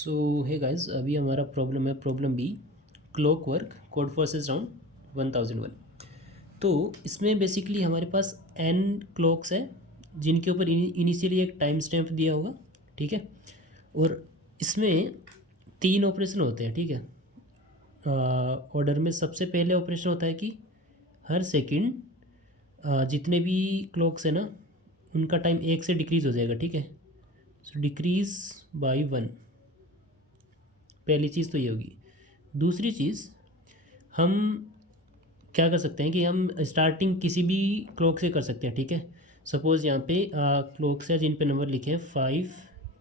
सो hey guys, अभी हमारा problem है problem B, clockwork Codeforces round 1001। तो इसमें बेसिकली हमारे पास n क्लॉक्स है जिनके ऊपर इनिशियली एक टाइम स्टैम्प दिया होगा, ठीक है। और इसमें तीन ऑपरेशन होते हैं, ठीक है। ऑर्डर में सबसे पहले ऑपरेशन होता है कि हर सेकंड जितने भी क्लॉक्स है ना उनका टाइम एक से डिक्रीज़ हो जाएगा, ठीक है। सो डिक्रीज़ बाय 1, पहली चीज़ तो ये होगी। दूसरी चीज़, हम क्या कर सकते हैं कि हम स्टार्टिंग किसी भी क्लॉक से कर सकते हैं, ठीक है। सपोज़ यहाँ पे क्लॉक्स है जिन पे नंबर लिखे हैं 5,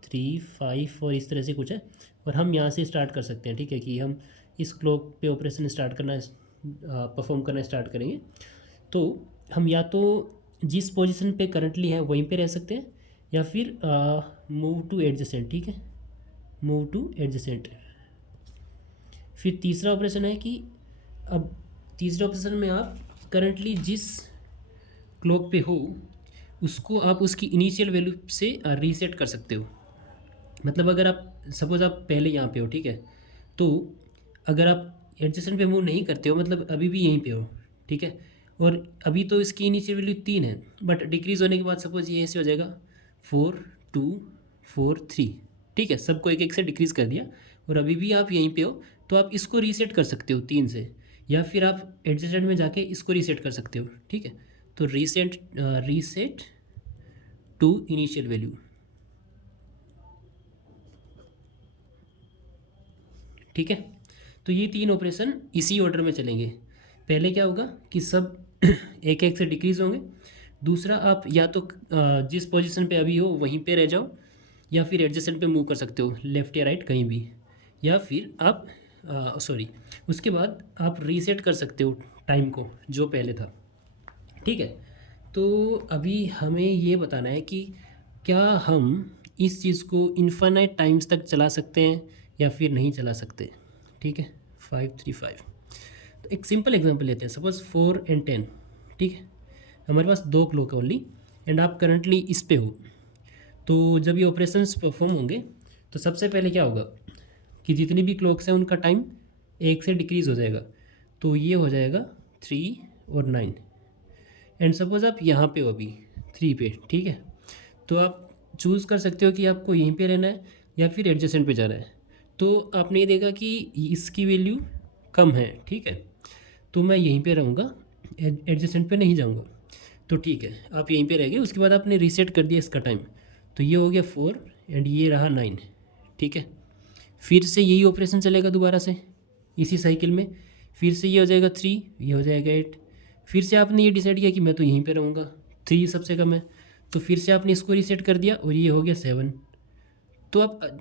3, 5 और इस तरह से कुछ है, और हम यहाँ से स्टार्ट कर सकते हैं, ठीक है, कि हम इस क्लॉक पे ऑपरेशन स्टार्ट करना परफॉर्म करना स्टार्ट करेंगे। तो हम या तो जिस पोजीशन पे करंटली है वहीं पे रह सकते हैं, या फिर मूव टू एडजेसेंट, ठीक है, मूव टू एडजेसेंट। फिर तीसरा ऑपरेशन है कि अब तीसरे ऑपरेशन में आप करंटली जिस क्लॉक पे हो उसको आप उसकी इनिशियल वैल्यू से रीसेट कर सकते हो। मतलब अगर आप सपोज़ आप पहले यहाँ पे हो, ठीक है, तो अगर आप एडजस्टमेंट पे मूव नहीं करते हो, मतलब अभी भी यहीं पे हो, ठीक है, और अभी तो इसकी इनिशियल वैल्यू 3 है, बट डिक्रीज़ होने के बाद सपोज़ ये ऐसे हो जाएगा 4, 2, 4, 3, ठीक है, सबको एक एक से डिक्रीज़ कर दिया, और अभी भी आप यहीं पे हो, तो आप इसको रीसेट कर सकते हो 3 से, या फिर आप एडजस्टमेंट में जाके इसको रीसेट कर सकते हो, ठीक है। तो रीसेट टू इनिशियल वैल्यू, ठीक है। तो ये तीन ऑपरेशन इसी ऑर्डर में चलेंगे। पहले क्या होगा कि सब एक एक से डिक्रीज़ होंगे। दूसरा, आप या तो जिस पोजीशन पे अभी हो वहीं पे रह जाओ, या फिर एडजेसेंट पे मूव कर सकते हो, लेफ़्ट या राइट कहीं भी, या फिर आप उसके बाद आप रीसेट कर सकते हो टाइम को जो पहले था, ठीक है। तो अभी हमें ये बताना है कि क्या हम इस चीज़ को इन्फानाइट टाइम्स तक चला सकते हैं या फिर नहीं चला सकते, ठीक है। 5, 3, 5। तो एक सिंपल एग्जांपल लेते हैं, सपोज 4 और 10, ठीक है। हमारे पास दो क्लॉक है ओनली, एंड आप करंटली इस पे हो। तो जब ये ऑपरेशंस परफॉर्म होंगे तो सबसे पहले क्या होगा कि जितनी भी क्लॉक्स हैं उनका टाइम एक से डिक्रीज़ हो जाएगा। तो ये हो जाएगा 3 और 9। एंड सपोज़ आप यहाँ पे हो अभी 3 पे, ठीक है। तो आप चूज़ कर सकते हो कि आपको यहीं पे रहना है या फिर एडजेसेंट पे जाना है। तो आपने ये देखा कि इसकी वैल्यू कम है, ठीक है, तो मैं यहीं पे रहूँगा, एडजेसेंट पे नहीं जाऊँगा। तो ठीक है, आप यहीं पे रह गए। उसके बाद आपने रीसेट कर दिया इसका टाइम, तो ये हो गया 4 एंड ये रहा 9, ठीक है। फिर से यही ऑपरेशन चलेगा दोबारा से इसी साइकिल में। फिर से ये हो जाएगा 3, ये हो जाएगा 8। फिर से आपने ये डिसाइड किया कि मैं तो यहीं पे रहूँगा, 3 सबसे कम है, तो फिर से आपने इसको रीसेट कर दिया और ये हो गया 7। तो आप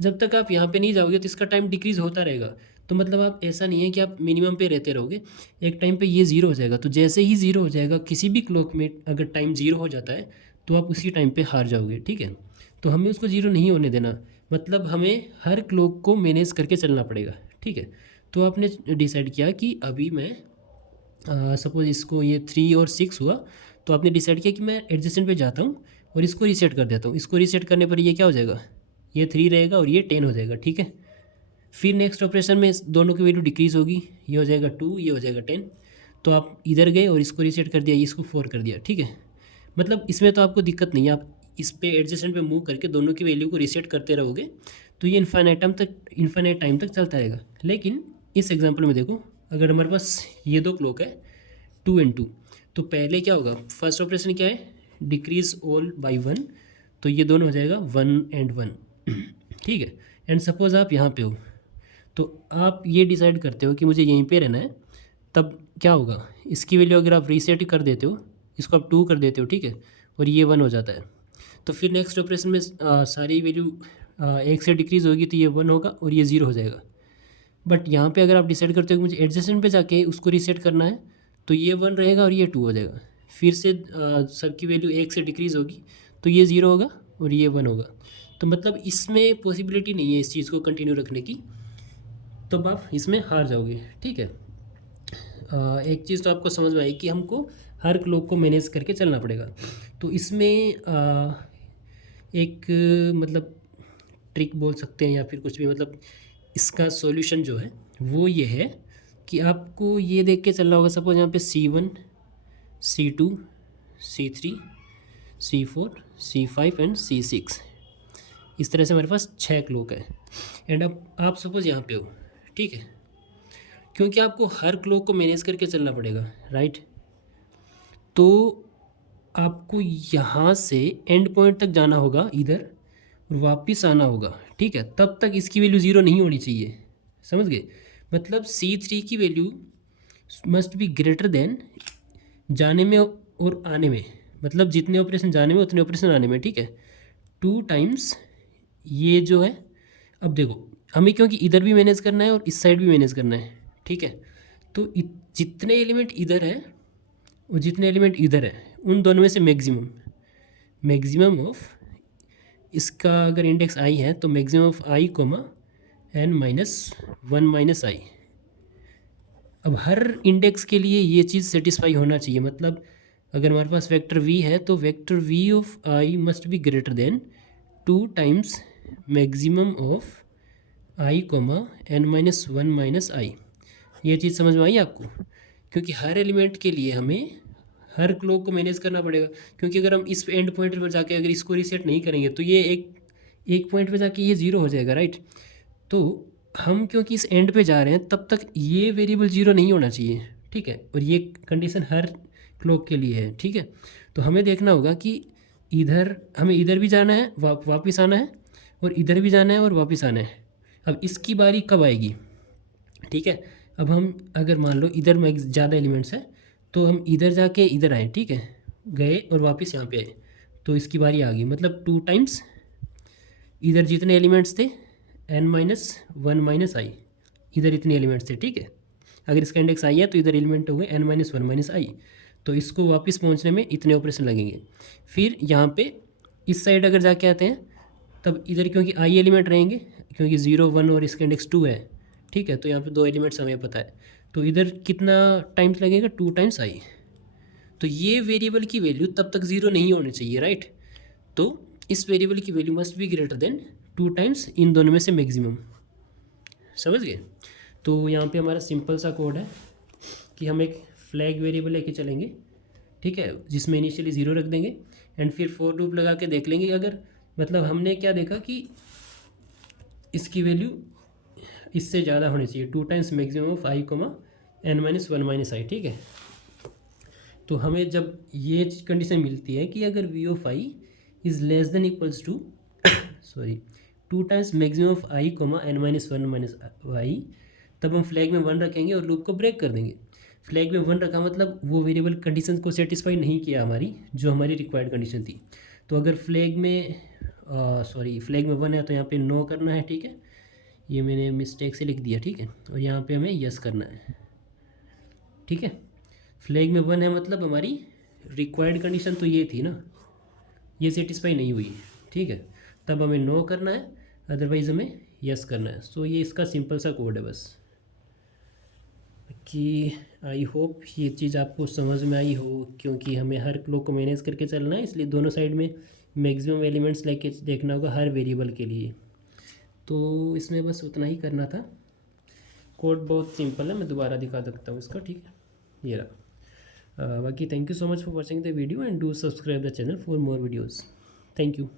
जब तक आप यहाँ पे नहीं जाओगे तो इसका टाइम डिक्रीज़ होता रहेगा। तो मतलब आप, ऐसा नहीं है कि आप मिनिमम पे रहते रहोगे, एक टाइम पे ये ज़ीरो हो जाएगा। तो जैसे ही ज़ीरो हो जाएगा किसी भी क्लॉक में, अगर टाइम ज़ीरो हो जाता है तो आप उसी टाइम पे हार जाओगे, ठीक है। तो हमें उसको ज़ीरो नहीं होने देना, मतलब हमें हर क्लॉक को मैनेज करके चलना पड़ेगा, ठीक है। तो आपने डिसाइड किया कि अभी मैं सपोज़ इसको ये 3 और 6 हुआ, तो आपने डिसाइड किया कि मैं एडजेसेंट पे जाता हूँ और इसको रीसेट कर देता हूँ। इसको रीसेट करने पर ये क्या हो जाएगा, ये 3 रहेगा और ये 10 हो जाएगा, ठीक है। फिर नेक्स्ट ऑपरेशन में दोनों की वैल्यू डिक्रीज़ होगी, ये हो जाएगा 2, ये हो जाएगा 10। तो आप इधर गए और इसको रीसेट कर दिया, इसको 4 कर दिया, ठीक है। मतलब इसमें तो आपको दिक्कत नहीं है, आप इस पे एडजेसेंट पे मूव करके दोनों की वैल्यू को रीसेट करते रहोगे, तो ये इन्फाइनाइट टाइम तक चलता रहेगा। लेकिन इस एग्जांपल में देखो, अगर हमारे पास ये दो क्लॉक है 2 और 2, तो पहले क्या होगा, फर्स्ट ऑपरेशन क्या है, डिक्रीज ऑल बाय 1, तो ये दोनों हो जाएगा 1 और 1, ठीक है। एंड सपोज़ आप यहाँ पे हो, तो आप ये डिसाइड करते हो कि मुझे यहीं पे रहना है, तब क्या होगा, इसकी वैल्यू अगर आप रीसेट कर देते हो, इसको आप 2 कर देते हो, ठीक है, और ये 1 हो जाता है। तो फिर नेक्स्ट ऑपरेशन में सारी वैल्यू एक से डिक्रीज़ होगी, तो ये 1 होगा और ये 0 हो जाएगा। बट यहाँ पे अगर आप डिसाइड करते हो कि मुझे एडजेसेंट पे जाके उसको रीसेट करना है, तो ये 1 रहेगा और ये 2 हो जाएगा। फिर से सबकी वैल्यू एक से डिक्रीज़ होगी, तो ये 0 होगा और ये 1 होगा। तो मतलब इसमें पॉसिबिलिटी नहीं है इस चीज़ को कंटिन्यू रखने की, तब आप इसमें हार जाओगे, ठीक है। एक चीज़ तो आपको समझ में आई कि हमको हर क्लॉक को मैनेज करके चलना पड़ेगा। तो इसमें एक मतलब ट्रिक बोल सकते हैं या फिर कुछ भी, मतलब इसका सॉल्यूशन जो है वो ये है कि आपको ये देख के चलना होगा। सपोज यहाँ पे C1, C2, C3, C4, C5 and C6, इस तरह से हमारे पास 6 क्लॉक है। एंड अब आप सपोज यहाँ पे हो, ठीक है, क्योंकि आपको हर क्लॉक को मैनेज करके चलना पड़ेगा, राइट। तो आपको यहाँ से एंड पॉइंट तक जाना होगा इधर और वापस आना होगा, ठीक है। तब तक इसकी वैल्यू 0 नहीं होनी चाहिए, समझ गए। मतलब C3 की value must be greater than जाने में और आने में, मतलब जितने ऑपरेशन जाने में उतने ऑपरेशन आने में, ठीक है। 2 टाइम्स ये जो है, अब देखो हमें क्योंकि इधर भी मैनेज करना है और इस साइड भी मैनेज करना है, ठीक है। तो जितने एलिमेंट इधर है और जितने एलिमेंट इधर है उन दोनों में से मैक्सिमम ऑफ, इसका अगर इंडेक्स आई है तो maximum of I, n-1 - I। अब हर इंडेक्स के लिए ये चीज़ सेटिस्फाई होना चाहिए। मतलब अगर हमारे पास वेक्टर v है तो vector v of I must be greater than 2 times maximum of I, n-1 - I। ये चीज़ समझ में आई आपको? क्योंकि हर एलिमेंट के लिए हमें हर क्लॉक को मैनेज करना पड़ेगा। क्योंकि अगर हम इस एंड पॉइंट पर जाके अगर इसको रीसेट नहीं करेंगे तो ये एक पॉइंट पे जाके ये 0 हो जाएगा, राइट। तो हम क्योंकि इस एंड पे जा रहे हैं तब तक ये वेरिएबल 0 नहीं होना चाहिए, ठीक है। और ये कंडीशन हर क्लॉक के लिए है, ठीक है। तो हमें देखना होगा कि हमें इधर भी जाना है, वापस आना है, और इधर भी जाना है और वापस आना है। अब इसकी बारी कब आएगी, ठीक है। अब हम अगर मान लो इधर में ज़्यादा एलिमेंट्स हैं तो हम इधर जाके इधर आए, ठीक है, गए और वापस यहाँ पे आए, तो इसकी बारी आ गई। मतलब 2 टाइम्स इधर जितने एलिमेंट्स थे n-1 - I, इधर इतने एलिमेंट्स थे, ठीक है। अगर इसका इंडेक्स I है तो इधर एलिमेंट हो गए n-1 - I, तो इसको वापस पहुँचने में इतने ऑपरेशन लगेंगे। फिर यहाँ पे इस साइड अगर जाके आते हैं तब इधर क्योंकि I एलिमेंट रहेंगे, क्योंकि 0, 1 और इसका इंडेक्स 2 है, ठीक है। तो यहाँ पे 2 एलिमेंट्स हमें पता है, तो इधर कितना टाइम्स लगेगा, 2 टाइम्स I। तो ये वेरिएबल की वैल्यू तब तक 0 नहीं होनी चाहिए, राइट। तो इस वेरिएबल की value must be greater than 2 times in दोनों में से मैक्सिमम, समझ गए। तो यहाँ पे हमारा सिंपल सा कोड है कि हम एक फ्लैग वेरिएबल लेके चलेंगे, ठीक है, जिसमें इनिशियली 0 रख देंगे एंड फिर फॉर लूप लगा के देख लेंगे। अगर मतलब हमने क्या देखा कि इसकी वैल्यू इससे ज़्यादा होनी चाहिए, 2 times maximum of I, n-1 - I, ठीक है। तो हमें जब ये कंडीशन मिलती है कि अगर v of I is less than equals to 2 times maximum of I, n-1 - I, तब हम फ्लैग में 1 रखेंगे और लूप को ब्रेक कर देंगे। फ्लैग में 1 रखा मतलब वो वेरिएबल कंडीशन को सेटिस्फाई नहीं किया हमारी, जो हमारी रिक्वायर्ड कंडीशन थी। तो अगर फ्लैग में 1 है तो यहाँ पे नो करना है, ठीक है। ये मैंने मिस्टेक से लिख दिया, ठीक है। और यहाँ पे हमें यस करना है, ठीक है। फ्लैग में 1 है मतलब हमारी रिक्वायर्ड कंडीशन तो ये थी ना, ये सेटिस्फाई नहीं हुई, ठीक है। तब हमें नो करना है, अदरवाइज़ हमें यस करना है। सो ये इसका सिंपल सा कोड है बस। कि आई होप ये चीज़ आपको समझ में आई हो, क्योंकि हमें हर क्लॉक को मैनेज करके चलना है, इसलिए दोनों साइड में मैक्सिमम एलिमेंट्स लेके देखना होगा हर वेरिएबल के लिए। तो इसमें बस उतना ही करना था। कोड बहुत सिंपल है, मैं दोबारा दिखा सकता हूँ इसका, ठीक है। ये रहा। बाकी thank you so much for watching the video and do subscribe the channel for more videos. Thank you.